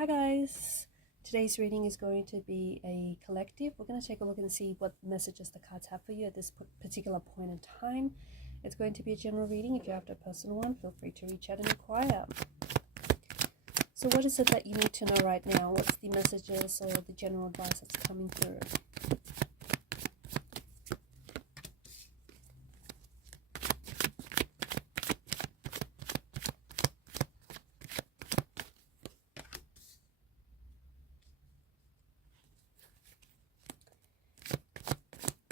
Hi guys! Today's reading is going to be a collective. We're going to take a look and see what messages the cards have for you at this particular point in time. It's going to be a general reading. If you're after a personal one, feel free to reach out and inquire. So what is it that you need to know right now? What's the messages or the general advice that's coming through?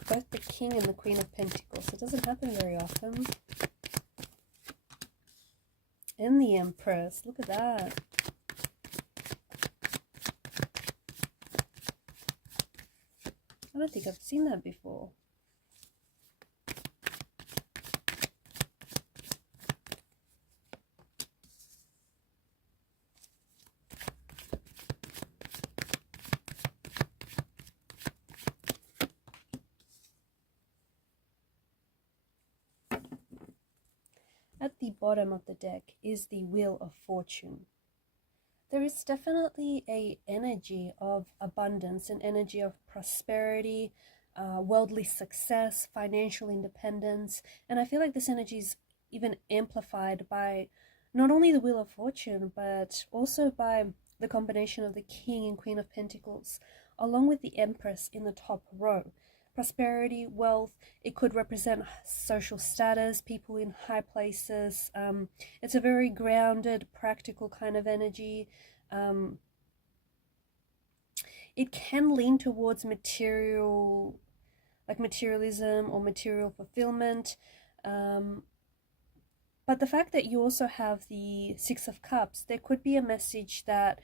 Both the King and the Queen of Pentacles. It doesn't happen very often. And the Empress. Look at that. I don't think I've seen that before. At the bottom of the deck is the Wheel of Fortune. There is definitely an energy of abundance, an energy of prosperity, worldly success, financial independence. And I feel like this energy is even amplified by not only the Wheel of Fortune, but also by the combination of the King and Queen of Pentacles, along with the Empress in the top row. Prosperity, wealth, it could represent social status, people in high places. It's a very grounded, practical kind of energy. It can lean towards material, like materialism or material fulfillment. But the fact that you also have the Six of Cups, there could be a message that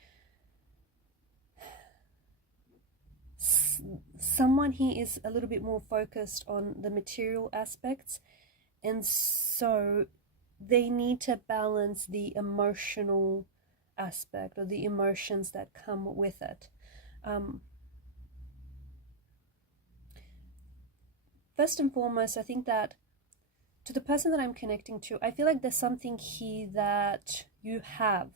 someone here is a little bit more focused on the material aspects, and so they need to balance the emotional aspect or the emotions that come with it. First and foremost, I think that to the person that I'm connecting to, I feel like there's something here that you have.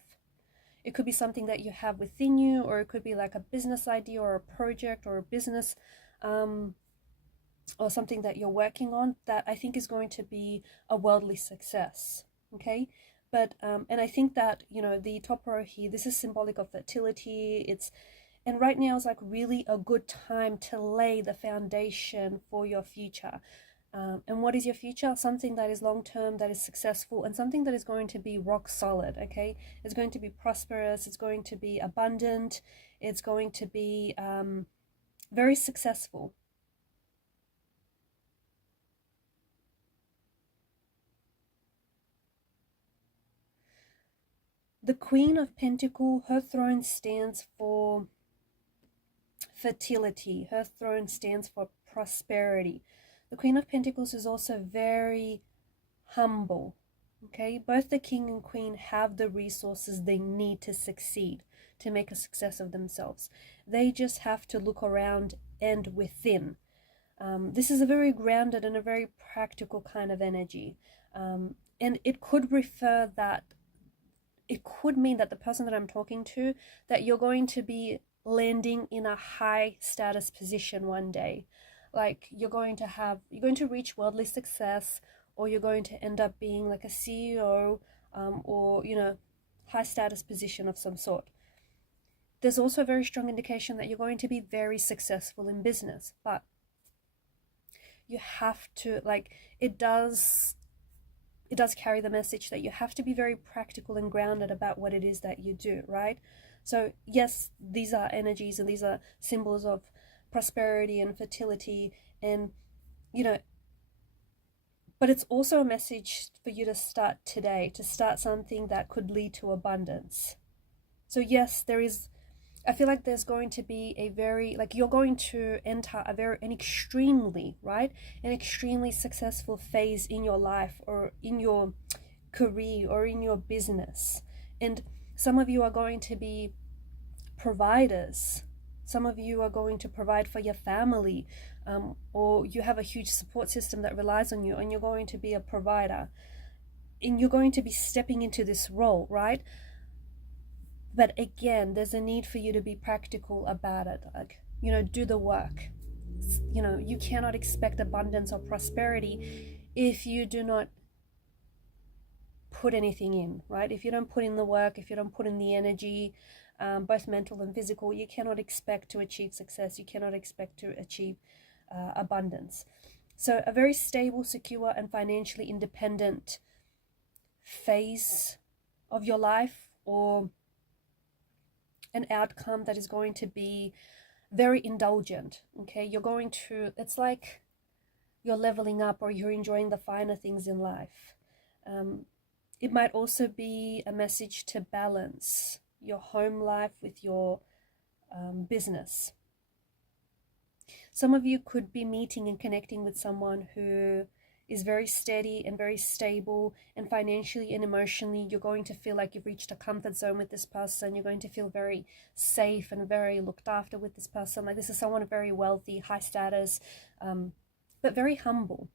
It could be something that you have within you, or it could be like a business idea or a project or a business or something that you're working on that I think is going to be a worldly success, okay? But, and I think that, you know, the top row here, this is symbolic of fertility. And right now is like really a good time to lay the foundation for your future. And what is your future? Something that is long-term, that is successful, and something that is going to be rock solid, okay? It's going to be prosperous, it's going to be abundant, it's going to be very successful. The Queen of Pentacles, her throne stands for fertility. Her throne stands for prosperity. The Queen of Pentacles is also very humble, okay? Both the King and Queen have the resources they need to succeed, to make a success of themselves. They just have to look around and within. This is a very grounded and a very practical kind of energy. And it could refer that, it could mean that the person that I'm talking to, that you're going to be landing in a high status position one day. Like you're going to reach worldly success, or you're going to end up being like a CEO, or, you know, high status position of some sort. There's also a very strong indication that you're going to be very successful in business, but you have to, like, it does carry the message that you have to be very practical and grounded about what it is that you do, right? So yes, these are energies and these are symbols of prosperity and fertility, and, you know, but it's also a message for you to start today, to start something that could lead to abundance. So yes, I feel like there's going to be a very, like, you're going to enter an extremely successful phase in your life, or in your career, or in your business. And some of you are going to be providers. Some of you are going to provide for your family, or you have a huge support system that relies on you, and you're going to be a provider. And you're going to be stepping into this role, right? But again, there's a need for you to be practical about it. Like, you know, do the work. You know, you cannot expect abundance or prosperity if you do not put anything in, right? If you don't put in the work, if you don't put in the energy, both mental and physical, you cannot expect to achieve success. You cannot expect to achieve abundance. So a very stable, secure, and financially independent phase of your life, or an outcome that is going to be very indulgent, okay? You're going to, it's like you're leveling up, or you're enjoying the finer things in life. It might also be a message to balance your home life with your business. Some of you could be meeting and connecting with someone who is very steady and very stable, and financially and emotionally you're going to feel like you've reached a comfort zone with this person. You're going to feel very safe and very looked after with this person. Like, this is someone very wealthy, high status, but very humble,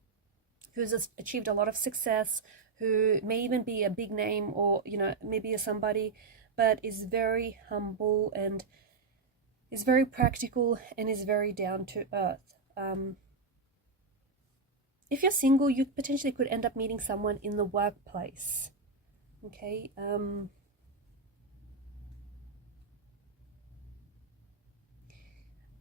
who's achieved a lot of success, who may even be a big name, or, you know, maybe a somebody, but is very humble and is very practical and is very down to earth. If you're single, you potentially could end up meeting someone in the workplace. Okay.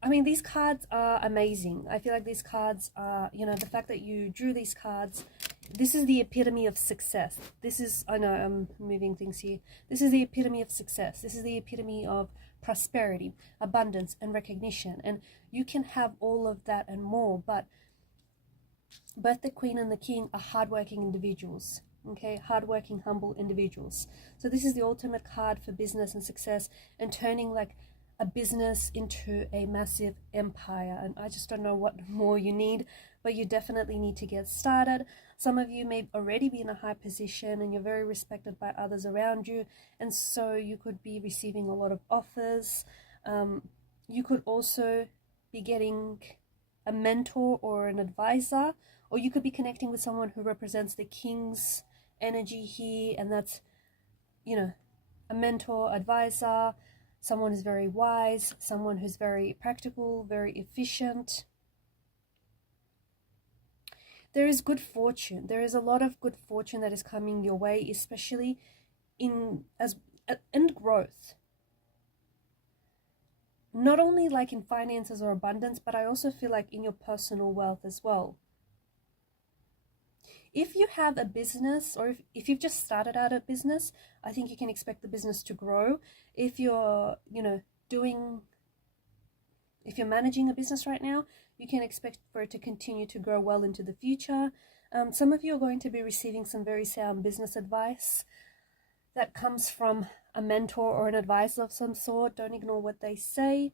I mean, these cards are amazing. I feel like these cards are, you know, the fact that you drew these cards, this is the epitome of success. This is, I know I'm moving things here. This is the epitome of success. This is the epitome of prosperity, abundance, and recognition. And you can have all of that and more, but both the Queen and the King are hardworking individuals. Okay, hardworking, humble individuals. So this is the ultimate card for business and success, and turning like a business into a massive empire. And I just don't know what more you need, but you definitely need to get started. Some of you may already be in a high position and you're very respected by others around you, and so you could be receiving a lot of offers. You could also be getting a mentor or an advisor, or you could be connecting with someone who represents the King's energy here, and that's, you know, a mentor, advisor, someone who's very wise, someone who's very practical, very efficient. There is good fortune. There is a lot of good fortune that is coming your way, especially in growth. Not only like in finances or abundance, but I also feel like in your personal wealth as well. If you have a business, or if you've just started out a business, I think you can expect the business to grow. If you're, you know, if you're managing a business right now, you can expect for it to continue to grow well into the future. Some of you are going to be receiving some very sound business advice that comes from a mentor or an advisor of some sort. Don't ignore what they say.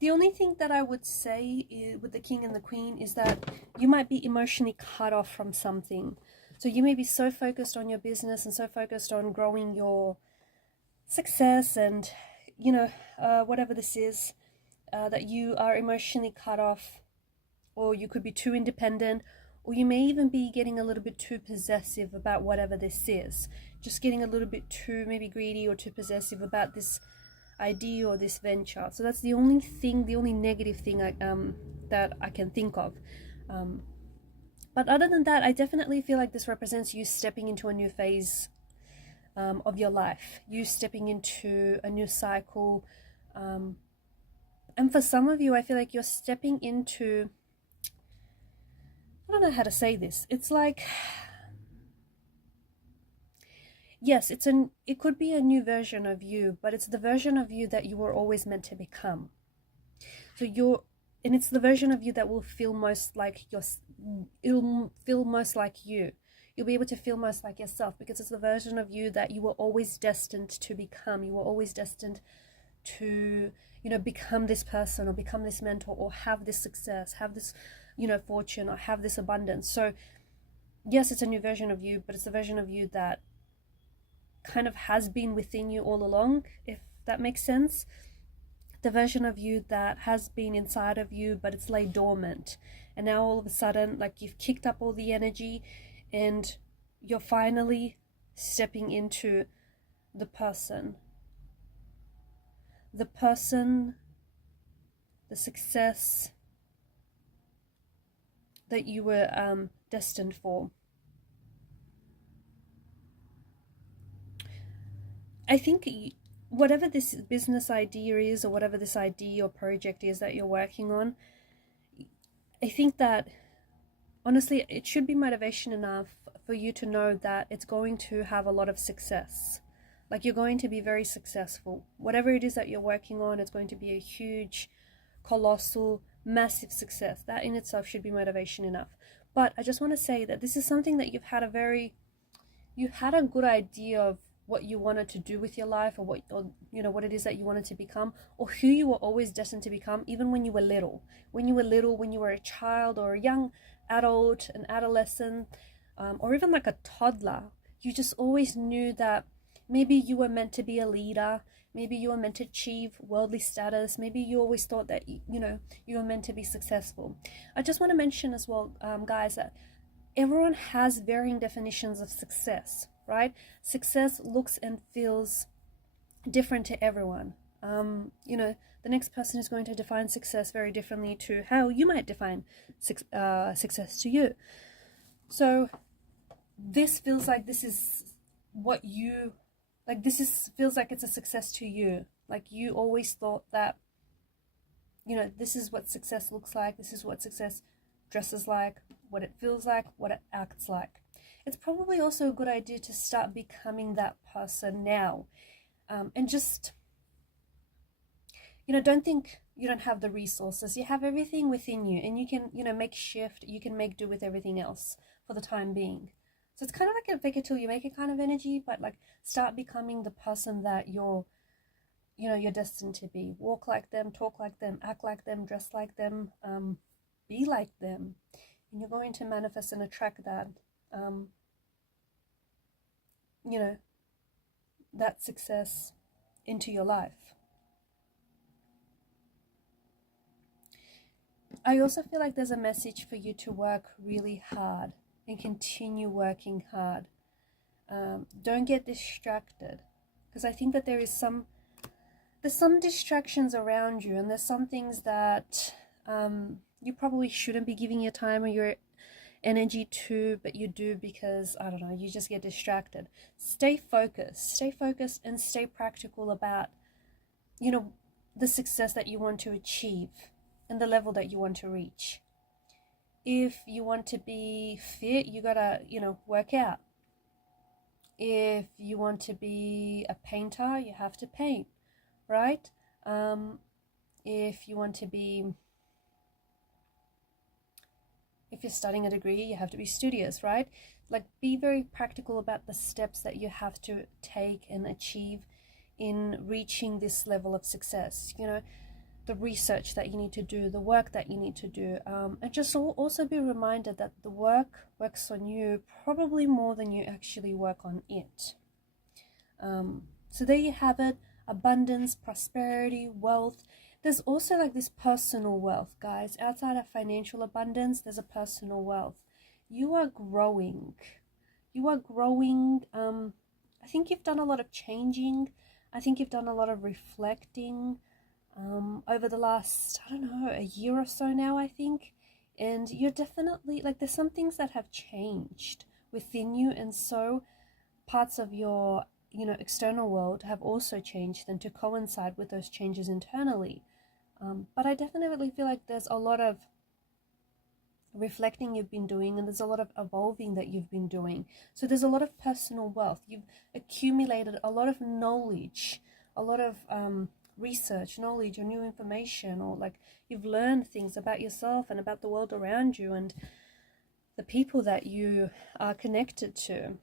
The only thing that I would say with the King and the Queen is that you might be emotionally cut off from something. So you may be so focused on your business and so focused on growing your success and, you know, whatever this is, that you are emotionally cut off, or you could be too independent, or you may even be getting a little bit too possessive about whatever this is. Just getting a little bit too maybe greedy or too possessive about this idea or this venture. So that's the only thing, the only negative thing that I can think of. But other than that, I definitely feel like this represents you stepping into a new phase of your life, you stepping into a new cycle. And for some of you, I feel like you're stepping into, I don't know how to say this. It's like, yes, it could be a new version of you, but it's the version of you that you were always meant to become. So and it's the version of you that will feel most like it'll feel most like you. You'll be able to feel most like yourself, because it's the version of you that you were always destined to become. You were always destined to, you know, become this person, or become this mentor, or have this success, have this, you know, fortune, or have this abundance. So yes, it's a new version of you, but it's the version of you that kind of has been within you all along, if that makes sense. the version of you that has been inside of you, but it's lay dormant. And now all of a sudden, like, you've kicked up all the energy and you're finally stepping into the person, the success that you were destined for. I think whatever this business idea is, or whatever this idea or project is that you're working on, I think that honestly it should be motivation enough for you to know that it's going to have a lot of success. Like, you're going to be very successful. Whatever it is that you're working on, it's going to be a huge, colossal, massive success. That in itself should be motivation enough. But I just want to say that this is something that you had a good idea of what you wanted to do with your life, or what it is that you wanted to become, or who you were always destined to become, even when you were little. When you were a child or a young adult, an adolescent, or even like a toddler, you just always knew that maybe you were meant to be a leader, maybe you were meant to achieve worldly status, maybe you always thought that you were meant to be successful. I just want to mention as well, guys, that everyone has varying definitions of success, right? Success looks and feels different to everyone. The next person is going to define success very differently to how you might define success to you. So this feels like this is what you, like, feels like it's a success to you. Like, you always thought that, this is what success looks like, this is what success dresses like, what it feels like, what it acts like. It's probably also a good idea to start becoming that person now. And just, don't think you don't have the resources. You have everything within you, and you can, make shift, you can make do with everything else for the time being. So it's kind of like a fake it till you make it kind of energy, but like, start becoming the person that you're destined to be. Walk like them, talk like them, act like them, dress like them, be like them. And you're going to manifest and attract that, that success into your life. I also feel like there's a message for you to work really hard and continue working hard. Don't get distracted, because I think that there's some distractions around you, and there's some things that you probably shouldn't be giving your time or your energy to, but you do because, I don't know, you just get distracted. Stay focused and stay practical about, the success that you want to achieve and the level that you want to reach. If you want to be fit, you gotta, work out. If you want to be a painter, you have to paint, right? If you want to be, if you're studying a degree, you have to be studious, right? Like, be very practical about the steps that you have to take and achieve in reaching this level of success. The research that you need to do, the work that you need to do, and just also be reminded that the work works on you probably more than you actually work on it. So there you have it: abundance, prosperity, wealth. There's also like this personal wealth, guys. Outside of financial abundance, there's a personal wealth. You are growing. I think you've done a lot of changing. I think you've done a lot of reflecting over the last, I don't know, a year or so now, I think. And you're definitely, like, there's some things that have changed within you, and so parts of your, external world have also changed, and to coincide with those changes internally. But I definitely feel like there's a lot of reflecting you've been doing, and there's a lot of evolving that you've been doing. So there's a lot of personal wealth. You've accumulated a lot of knowledge, a lot of research, knowledge, or new information, or like, you've learned things about yourself and about the world around you and the people that you are connected to.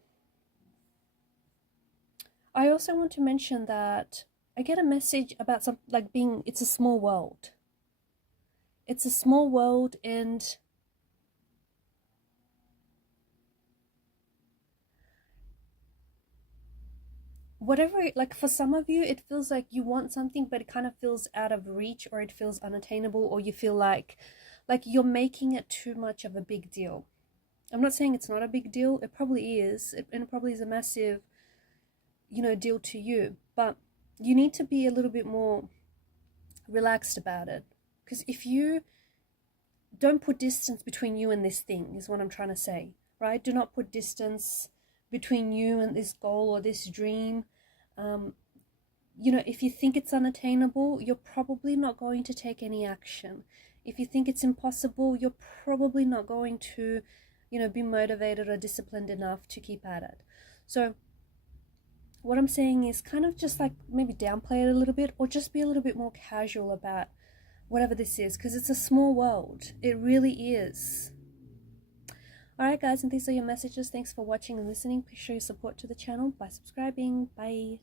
I also want to mention that I get a message about it's a small world. It's a small world, and whatever, like for some of you, it feels like you want something, but it kind of feels out of reach, or it feels unattainable, or you feel like you're making it too much of a big deal. I'm not saying it's not a big deal. It probably is, and it probably is a massive, deal to you. But you need to be a little bit more relaxed about it. Because if you don't put distance between you and this thing, is what I'm trying to say, right? Do not put distance between you and this goal or this dream. If you think it's unattainable, you're probably not going to take any action. If you think it's impossible, you're probably not going to, be motivated or disciplined enough to keep at it. So what I'm saying is kind of just like maybe downplay it a little bit, or just be a little bit more casual about whatever this is, because it's a small world. It really is. Alright guys, and these are your messages. Thanks for watching and listening. Please show your support to the channel by subscribing. Bye.